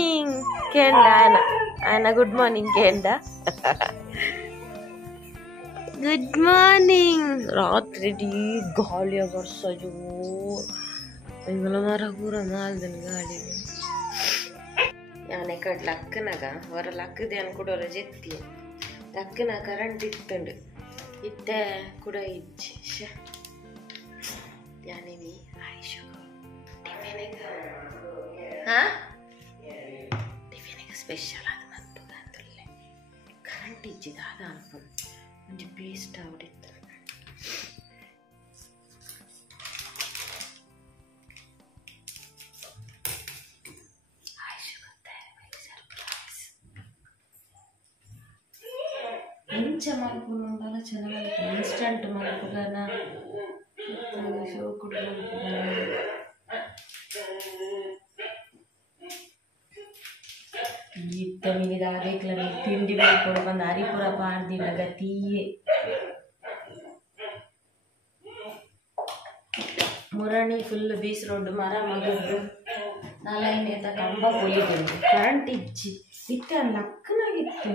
morning ಕೇಂಡ ಆಯನ good morning ಕೇಂಡ good morning ರಾತ್ರಿ D ಗಾಳಿಯ ಬರ್ಸ ಜೋರ್ ಎಂಗಲ ಮರ ಪೂರ ಮಾಲ್ದನ ಗಾಳಿಗೆ ಯಾನೆ ಕಡ್ ಲಕ್ಕನಾಗ ಹೊರ ಲಕ್ಕದೆ ಅನ್ಕೊಡೋರ ಜೆತ್ತಿ ಲಕ್ಕನ ಕರೆಂಟ್ ಇತ್ತಂಡು ಇತ್ತೆ ಕೂಡ ಇಜ್ಜಿ ಯಾನೇನಿ ಆಯ್ಶು ಟಿಫಿನಿಗೆ ಟಿಫಿನಿಗೆ ಸ್ಪೆಷಲ್ ಅದು ಮತ್ತು ಅಂತಲ್ಲೇ ಕರೆಂಟ್ ಇಜ್ಜಿದ ಅದು ಅನ್ಕೊಂಡು ಒಂಜಿ ಪೇಸ್ಟ್ ಆವಡಿತ್ತು ಎಂಚ ಮಲ್ಪುನು ಬಲ ಚೆನ್ನಾಗಿ ಇನ್ಸ್ಟಂಟ್ ಮಲ್ಪುಗನ ಶೋ ಕುಡ್ ಮಲ್ಪುಗನ ಇತ್ತ ಮಿನಿದ ಆದೇಕ್ಲ ತಿಂಡಿ ಬೇಡ್ಕೊಂಡು ಬಂದು ಹರಿಪುರ ಪಾಡ್ದಿಲ್ಲ ಗತಿಯೇ ಮುರಣಿ ಫುಲ್ ಬೀಸ್ ರೋಡ್ ಮರ ಮಗದ್ದು ನಾಲೈನೇತ ಕಂಬ ಪೊಯ್ಕೊಂಡು ಕರೆಂಟ್ ಇಜ್ಜಿ ಇತ್ತ ಲಕ್ಕನಾಗಿತ್ತು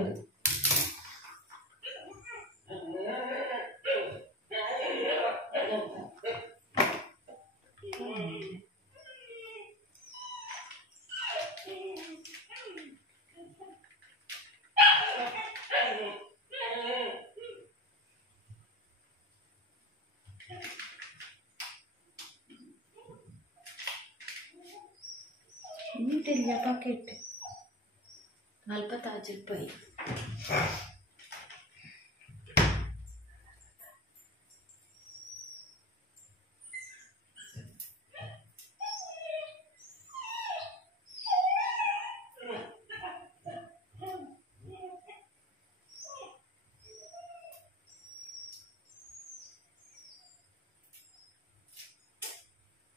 ನೀಟಿಲ್ಲ ಪಾಕೆಟ್ ಅಲ್ಪ ತಾಜಿರ್ಪೈ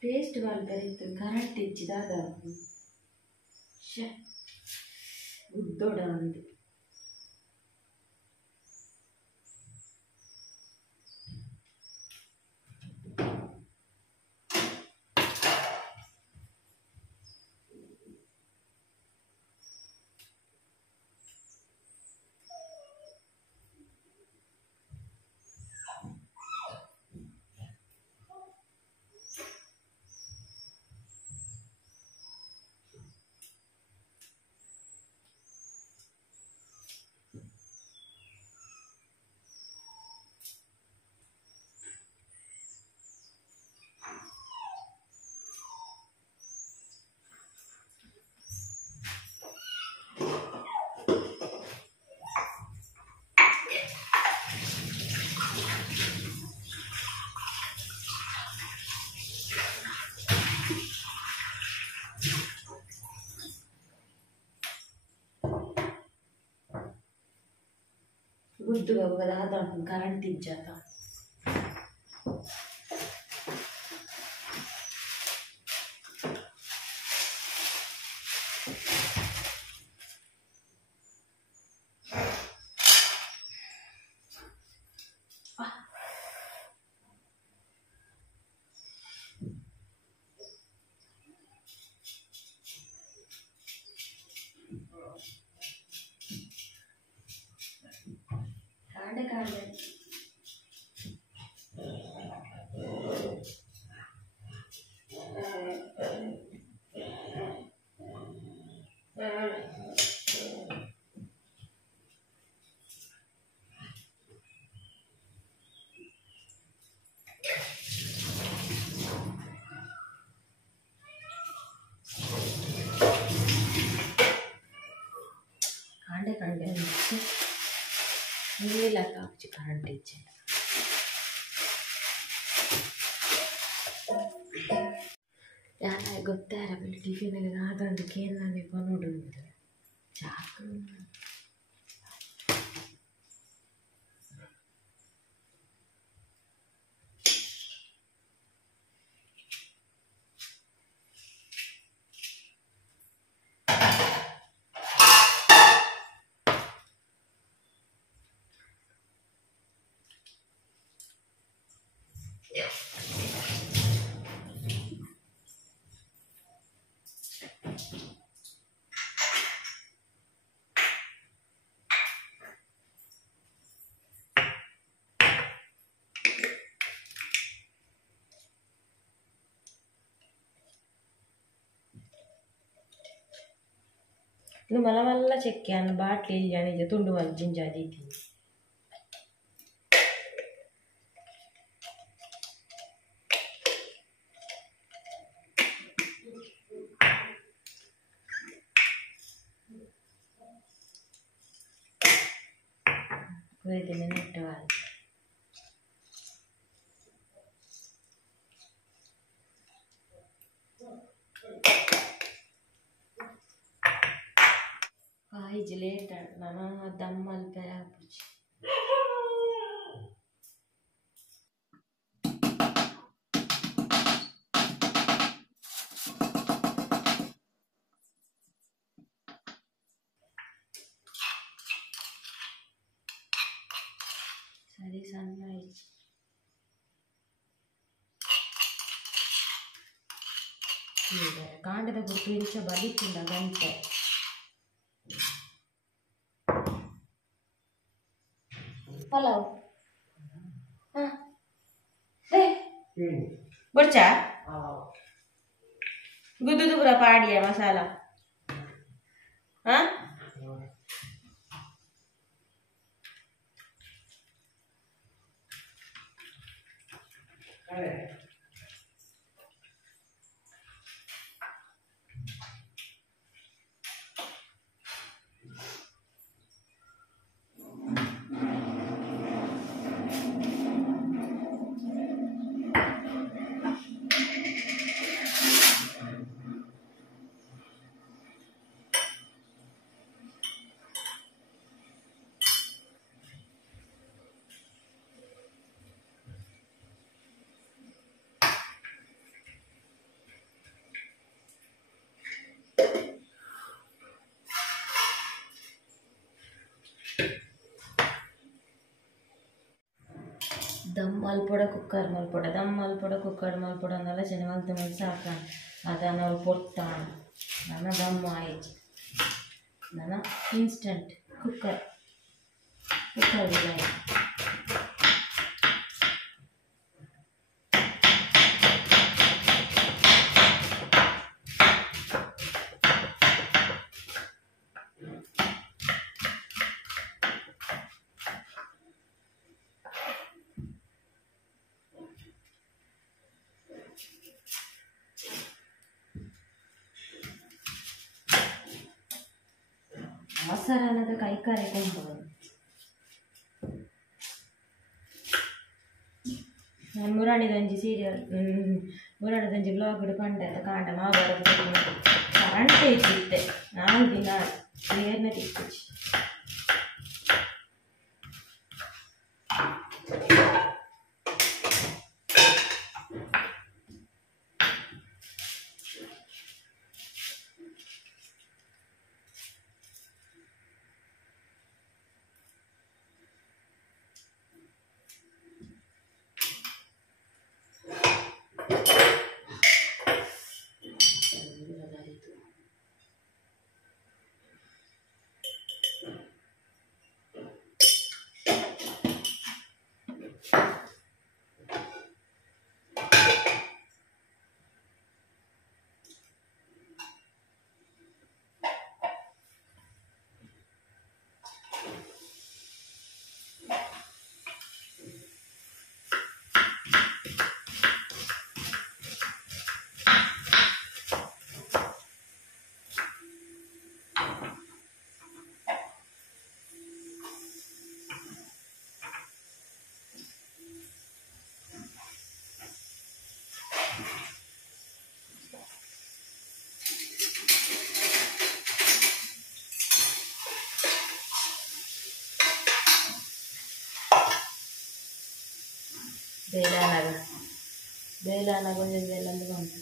ಪೇಸ್ಟ್ ಮಾಡ್ತಾರಿತ್ತು ಕರೆಂಟ್ ಇಚ್ಚಿದಾಗ ಉದ್ದೋಡ ಅಂದು ಗುಡ್ಡುಗ ಹೋಗದ ಕರೆಂಟ್ ಇಜ್ಜಾತ ಕಾಡೆ ಕಾಡೆ ಕಾಡೆ ಕಾಡೆ ನೀಲ ಕಾಪ್ಚಿ ಕರೆಂಟ್ ಇಜ್ಜೆ ಯಾರ ಗೊತ್ತಾರ ಬಳಿ ಟಿಫಿನಿಗೆ ಆದಂದು ಕೇಳನೆ ಕೊನೋಡು ಚಾಕು ಇದು ಮಲ್ಲ ಮಲ್ಲ ಚೆಕ್ಕೆ ಅನ್ನ ಬಾಟ್ಲಿ ಇಲ್ಲಿ ಅಣಿಜ ತುಂಡು ಮಲ್ಜಿಂಜ ಅದೀತಿ ಇದನ್ನ ನೆಟ್ಟವಾಳ ಕಾಯಿಜಿ ಲೇಟ್ ನಾನು ದಮ್ಮಲ್ಲಿ ಪೆ ಹಾಕ್ಬಿಡ್ಚಿ ಸರಿ ಸಣ್ಣ ಆಯ್ತು ಕಾಂಡದ ಗುರುತು ಇಂಚ ಬಲಿತಿಲ್ಲ ಗಂಟೆ ಪಲಾವ್ ಬಡ್ಚಾ ಗುದ್ದು ಪೂರ ಪಾಡಿಯ ಮಸಾಲ ದಮ್ ಮಲ್ಪೊಡ ಕುಕ್ಕರ್ ಮಲ್ಪೊಡ ದಮ್ ಮಲ್ಪೊಡ ಕುಕ್ಕರ್ ಮಲ್ಪೊಡ ಅಂದಲ್ಲ ಜನವಂತ ಮೇಲೆ ಸಾಕಾಣ ಅದನ್ನು ಅವ್ರು ಕೊಡ್ತಾಣ ನನ್ನ ದಮ್ ಆಯ್ತು ನನ್ನ ಇನ್ಸ್ಟಂಟ್ ಕುಕ್ಕರ್ ಇಲ್ಲ ಅವಸರ ಅನ್ನೋದು ಕೈ ಕರೆಕೊಂಡು ನಾನು ಮುರಾಣಿದಂಜಿ ಸೀರಿಯಲ್ ಮುರಾಣಿದಂಜಿ ಬ್ಲಾಗ್ ಹಿಡ್ಕೊಂಡೆ ಅಂತ ಕಾಂಡ ಮಹಾಭಾರತ ಕರೆಂಟ್ ಇದ್ದಿತ್ತೆ 4 ದಿನ ಕ್ಲಿಯರ್ನ ತಿಕ್ಕಿಚ್ಚಿ ಬೇಲಾನಾಗ ಒಂದೊಂದು ಬೇಲಂದು ಬಂತು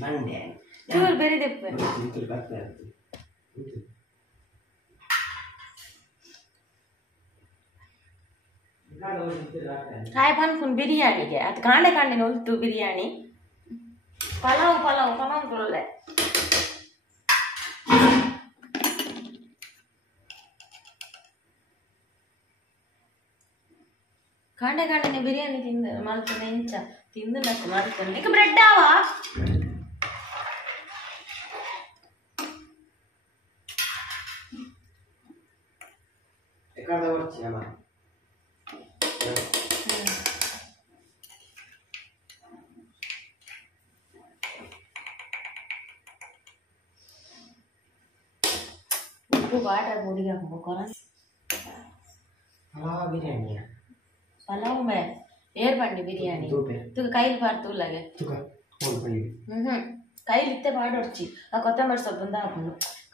ಬಂಡೆ ಚೂರು ಬೇರೆ ದೆಪ್ಪೆ ಹಾಯ್ ಪನ್ಪುನ್ ಬಿರಿಯಾನಿಗೆ ಅದು ಕಾಂಡೆ ಕಾಂಡಿನ ಹೊಲ್ತು ಬಿರಿಯಾನಿ ಪಲಾವ್ ಕೊಲ್ಲೆ ಕಾಂಡೆ ಕಾಂಡೆನೆ ಬಿರಿಯಾನಿ ತಿಂದು ಮಾಡ್ತಾನೆ ಇಂಚ ತಿಂದು ನಷ್ಟು ಮಾಡ್ತಾನೆ ಈಗ ಬ್ರೆಡ್ ಆವಾ उप्पु वाटर पूरी का कोरा पलाव बिरयानी पलाव में एयर बंडी बिरयानी तू कईल बार तू लगे तू का कौन कईल कईल इत्ते बाडोर्ची आ कोतंबरी सೊಪ್ಪು ಅಂತ ಹಾಕೊಂಡು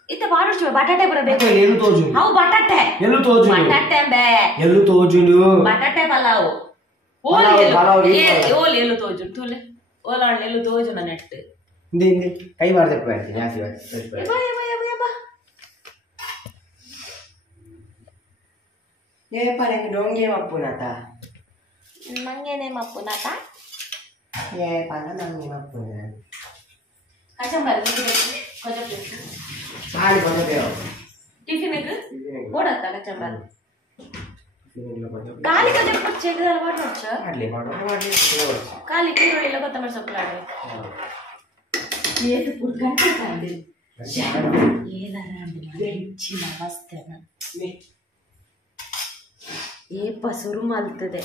इत्ते बाडोर्ची बटाटे बरಬೇಕು ಎಲ್ಲಿ ತೋಜು ಹಾವು ಬಟಾಟೆ ಎಲ್ಲಿ ತೋಜು ಬಟಾಟೆ ಬೇ ಎಲ್ಲಿ ತೋಜು ಬಟಾಟೆ ಪಲಾವ್ ಓಲಿ ಎಲ್ಲಿ ತೋಜು ತೂಲೆ ಓಲಾಂಡ್ ಎಲ್ಲಿ ತೋಜು ನನ್ನ ನೆಟ್ ಇಂದೆ ಇಂದೆ ಕೈ ಬಾರ್ದೆ ಪಾಯ್ತಿ ಜಾಸ್ತಿ ಬಾಯ್ ಬಾ ये पाले के डोंगे मप्पुनाता मंगेने मप्पुनाता ये पाला मंगे मप्पुना कचंबर कोजप साड़ी कोजप टिफिन के ಓಡತ್ತಾ ಕಚಂಬರ್ ಖಾಲಿ ಕೊಜಪ್ ಕೊಚ್ಚೆ ಇದೆಲ್ಲ ಮಾಡ್ಲಿ ಖಾಲಿ ಈರುಳ್ಳಿ ಕೊತ್ತಂಬರಿ ಸೊಪ್ಪು ಲಾಡು ಏದು ಪುರ್ ಗಂಟೆ ಕಾಂಡಿ ಏನಾರ ಹೆಚ್ಚಿನ ಅವಸ್ಥೆನ ಏಪ ಶುರು ಮಾಡ್ತದೆ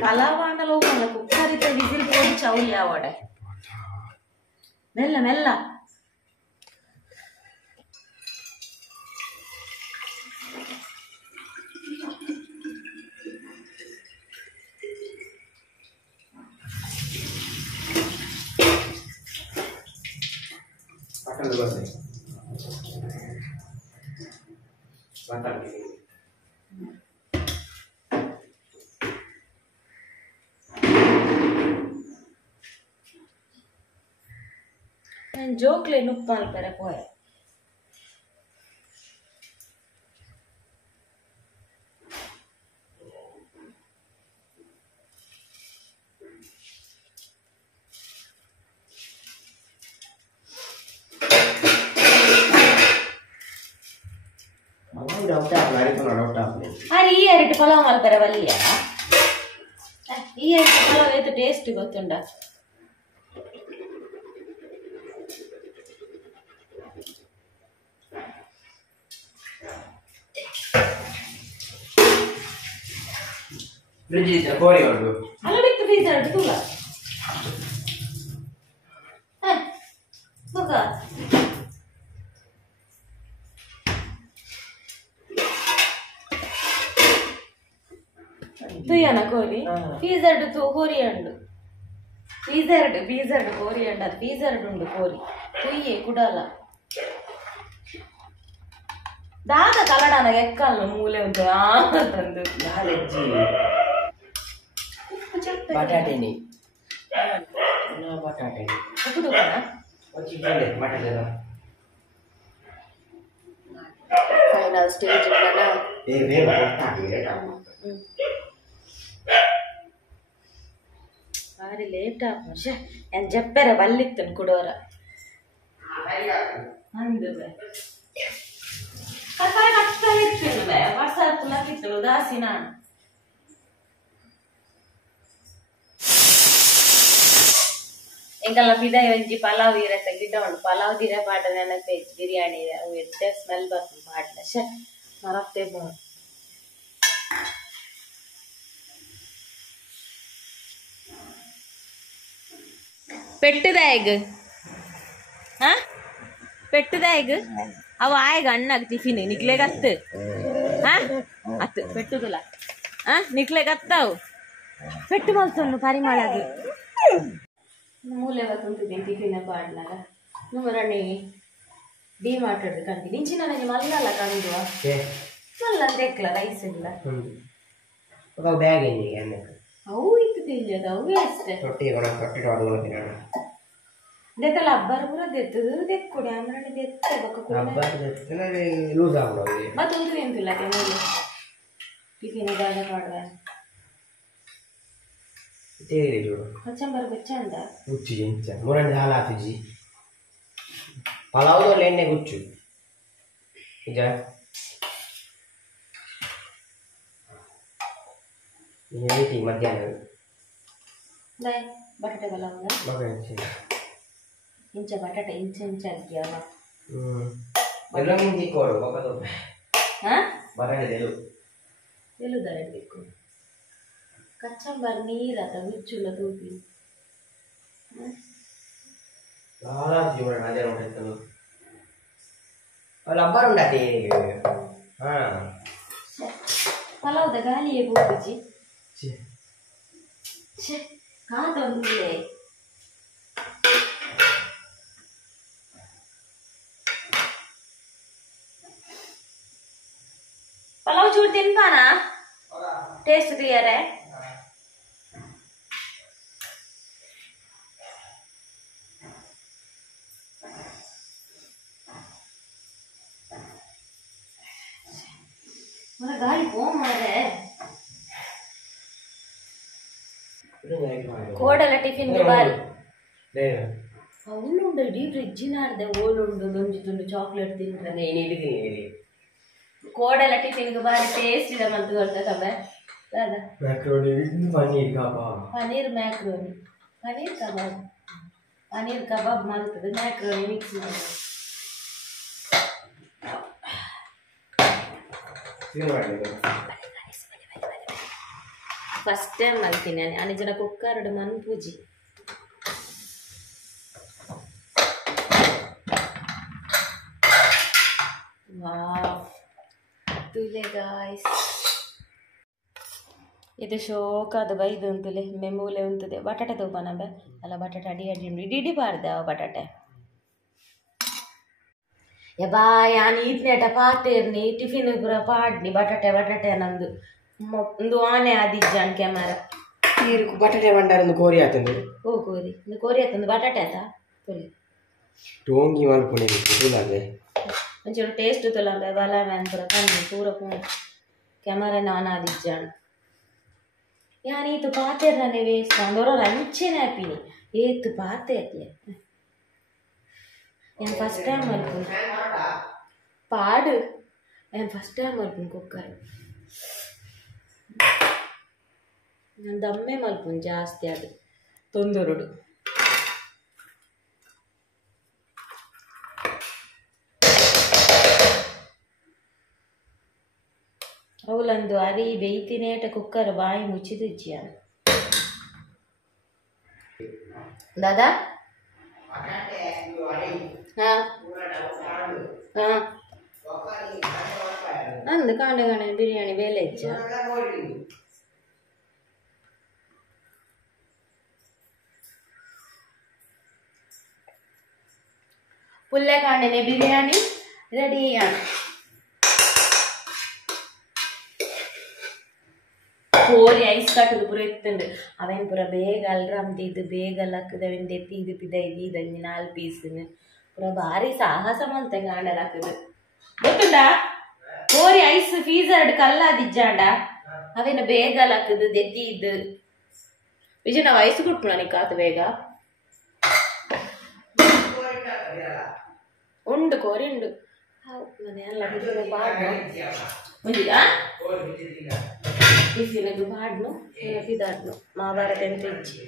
ಪಲಾವಾಂಡಲು ಕುಕ್ಕರಿತ ವಿಸಿಲ್ ಪೋಡಿ ಚೌಲಿ ಆವಡೆ ಮೆಲ್ಲ ಮೆಲ್ಲ ಜೋಕ್ಲೆ ನುಪ್ಪಾಲ್ ಪೆರೆ ಪೋಯ अरे ಈ ಎರಡು ಪಲಾವ್ ಮಲ್ಪರೆ ವಲ್ಲಿಯ ಈ ಎರಡು ಪಲಾವ್ ಏತು ಟೇಸ್ಟ್ ಗೊತ್ತುಂಡ ಫ್ರಿಡ್ಜ್ ಇದೆ ಕೋರಿ ಹೊರಡು ಅಲ್ಲ ಬಿಟ್ಟು ಫ್ರೀಜರ್ ಇಟ್ಟು ತೂಲ ತೂಕ ತುಯ್ಯನ ಕೋರಿ ಫೀಸರ್ಡ್ ಕೋರಿ ಅಂಡು ಫೀಸರ್ಡ್ ಕೋರಿ ಅಂಡ ಅದು ಫೀಸರ್ಡ್ ಉಂಡು ಕೋರಿ ತುಯ್ಯೆ ಕುಡಲ್ಲ ದಾದ ಕಲಡನ ಎಕ್ಕಲ್ಲ ಮೂಲೆ ಉಂಟು ತಂದು ಬಟಾಟೆನಿ ಬಟಾಟೆನಿ ಉಪ್ಪು ತೂಕನ ಫೈನಲ್ ಸ್ಟೇಜ್ ಭಾರಿ ಲೇಟ್ ಆಗ ಏನ್ ಜಪ್ಪೆರ ಬಲ್ಲಿತ್ತು ಕುಡೋರ ಅಂದು ವರ್ಷ ಲಕ್ಕಿತ್ತು ದಾಸಿ ನಾನು ಎಂಕಲ್ಲ ಪಿದ ಒಂಜಿ ಪಲಾವ್ ಇರತ್ತೆ ಗಿಡ್ಡ ಉಂಟು ಪಲಾವ್ ದಿರ ಪಾಟ ನೆನಪೆ ಬಿರಿಯಾನಿ ಎದ್ದೆ ಸ್ಮೆಲ್ ಬರ್ತದೆ ಪಾಡ್ಲ ಶೆ ಮರತ್ತೆ ಬೋ പെട്ടതായഗ് हाँ പെട്ടതായഗ് अब आएगा अन्ना टिफिन निकलेगा अत्त हाँ अत्त പെട്ടുതുല हाँ निकलेगा अत्ताव പെട്ടു बोलतो परिमळागे ಮೂಲೆ ಬರ್ತುಂತಿದೆ ಟಿಫಿನ್ ಪಾಡ್ಲಾಗ ನಮ್ಮರಣ್ಣಿ ಡಿ ಮಾತಾಡಿದ ಕಂಡು ನಿಂಚಿ ನನಗೆ ಮಲ್ಲಲ್ಲ ಕಂಡುವ ಮಲ್ಲ ಅಂತ ಎಕ್ಲ ರೈಸ್ ಇಲ್ಲ ఒక బ్యాగ్ అయింది అన్నకు అవు ఇತ್ತು తెలియదు అవు అಷ್ಟೇ రొట్టి రొట్టి వాడుకొని తిన్నాడు దెత్తల అబ్బారు కూడా దెత్తదు దెక్కుడు ఆమె దెత్తే ఒక అబ్బాయి తెచ్చుకుని లూజ్ అవ్వడం ಮತ್ತೆ ಒಂದು ಎಂತಿಲ್ಲ ಕೆನಲು ಟಿಫಿನ್ ಗಾಡ ಮಾಡುವ ತೇರಿ ಜೋಡು ಕಚ್ಚಂಬರ್ ಬೆಚ್ಚಂದ ಗುಚ್ಚು ಎಂಚ ಮೂರನೇ ಹಾಲು ಹಾಕಿಜಿ ಪಲಾವ್ದಲ್ಲಿ ಎಣ್ಣೆ ಗುಚ್ಚು ಈಗ ಏನೈತಿ ಮಧ್ಯಾಹ್ನ ಬಾಯ್ ಬಟಾಟೆ ಪಲಾವ್ ಬಟಾಟೆ ಇಂಚ ಬಟಾಟೆ ಇಂಚ ಹಾಕ್ಯಾವ ಎಲ್ಲ ಮುಂದೆ ಕೊಡು ಬಕದು ಹಾ ಬಟಾಟೆ ಎಲು ದರಬೇಕು ಕಚ್ಚಂಬರ್ ನೀರಾತ ಗುಚ್ಚುಲ್ಲ ತೂಪಿ ಲಾಲ ಜೀವನ ರಾಜ ನೋಡಿರ್ತನು ಅಲ್ಲ ಅಬ್ಬರು ಉಂಡಾತಿ ಹಾ ಪಲಾವ್ದ ಗಾಳಿಯೇ ಹೋಗುಜಿ ಛೇ ಛೇ ಕಾದೊಂದಿದೆ पलाव चूड़ तीन पाना टेस्ट दिया रे मेरा गाड़ी कौन मारे कोडल टिफिन के बारी ಅವನುಂಡು ಇಡೀ ಫ್ರಿಜ್ಜಿನಾರ್ದೆ ಓಲುಂಡು ದೊಂಜಿತುಂಡು ಚಾಕ್ಲೇಟ್ ತಿಂದ್ರೆ ನೀನಿದ್ದೀನಿ ಕೋಡೆಲ್ಲ ಟಿಫಿನ್ಗೆ ಬಾರಿ ಟೇಸ್ಟ್ ಇದೆ ಮತ್ತು ಗೊತ್ತವೆ ಅದ ಮ್ಯಾಕ್ರೋನಿ ಪನ್ನೀರ್ ಕಬಾಬ್ ಪನೀರ್ ಕಬಾಬ್ ಮಾಡ್ತದೆ ಮ್ಯಾಕ್ರೋನಿ ಮಿಕ್ಸ್ ಮಾಡಿ ಫಸ್ಟ್ ಟೈಮ್ ಮಾಡ್ತೀನಿ ನಾನು ಜನ ಕುಕ್ಕರ್ಡ್ ಮನ್ ಪೂಜಿ ವಾವ್ ತುಲೆ ಗಾಯ್ಸ್ ಇದು ಶೋಕಾದ ಬೈದು ಅಂತಲೇ ಮೆಮೂಲೆ ಉಂಟದೆ ಬಟಾಟೆ ತಗೋಬಾನಬೆ ಅಲ್ಲ ಬಟಾಟೆ ಅಡಿ ಉಂಡು ಇಡೀ ಬಾರ್ದೆ ಅವ ಬಟಾಟೆ ಯಬಾ ಯಾನ್ ಈತ್ನೇಟ ಪಾತೇರ್ನಿ ಟಿಫಿನ್ ಪೂರ ಪಾಡ್ನಿ ಬಟಾಟೆ ನಂದು ಒಂದು ಆನೆ ಆದಿಜ್ಜಾನ್ ಕ್ಯಾಮರಾ ನೀರು ಬಟಾಟೆ ಬಂಡಾರೊಂದು ಕೋರಿ ಆತಂದು ಓ ಕೋರಿ ಒಂದು ಕೋರಿ ಆತಂದು ಬಟಾಟೆ ಆತ ತೊಲಿ ಟೋಂಗಿ ಮಾಡ್ಕೊಂಡೆ ತುಲಾದೆ ಒಂಚೂರು ಟೇಸ್ಟ್ ತುಲಾಂಬೆ ಬಲ ಮ್ಯಾನ್ ಪೂರ ಕಣ್ಣು ಪೂರ ಕ್ಯಾಮರಾ ಆನ್ ಆದಿಜ್ಜಾನ್ ಯಾನ್ ಈತು ಪಾತೇರ್ನೇ ವೇಸ್ಟ್ ಅಂದೋರ ಅಂಚೆನೆ ಹ್ಯಾಪಿನಿ ಏತು ಪಾತೇರ್ಲೆ ഞാൻ ഫസ്റ്റ് ടൈം മൽക്കും പാട് ഞാൻ ഫസ്റ്റ് ടൈം മൽക്കും കുക്കർ ഞാൻ ದಮ್ಮೆ ಮಲ್ಪುನ್ ಜಾಸ್ತಿ ಅದು ತೊಂದರುಡು ಅವಲಂದು ಅರಿ ಬೇಯ್ತಿನೇಟ ಕುಕ್ಕರ್ ಬಾಯಿ ಮುಚ್ಚಿದಿಜ್ಜಿಯ ದಾದಾ हाँ हाँ अंद कांडे कांडे बिरयानी बेले पुल्ले कांडे बिरयानी रेडी ಕೋರಿ ಐಸ್ ಕಟ್ಟದು ಪೂರ ಎತ್ತುಂಡು ಅವೇನು ಪೂರ ಬೇಗ ಅಲ್ರಂತ ಇದು ಬೇಗ ಲಕ್ಕದ ಅವೆಂದು ಎತ್ತಿ ಇದು ಪಿದ ಇದಂಜಿ 4 ಪೀಸ್ನು ಪೂರ ಭಾರಿ ಸಾಹಸ ಮಲ್ತಂಗೆ ಆಂಡರ್ ಹಾಕದು ಗೊತ್ತುಂಡಾ ಕೋರಿ ಐಸ್ ಫೀಸರ್ಡ್ ಕಲ್ಲಾದಿಜ್ಜಾಂಡ ಅವೇನು ಬೇಗ ಲಕ್ಕದು ಎತ್ತಿ ಇದು ವಿಜಯ ನಾವು ಐಸ್ ಕೊಟ್ಟು ನನಗೆ ಕಾತು ಬೇಗ ಉಂಡು ಕೋರಿ ಉಂಡು ಮನೆಯಲ್ಲ ಮುಂದಿಲ್ಲ ಟಿಫಿನ್ಗೆ ಪಾಡ್ನು ಇದಾಡ್ನು ಮಹಾಭಾರತ ಅಂತ ಇಜ್ಜಿ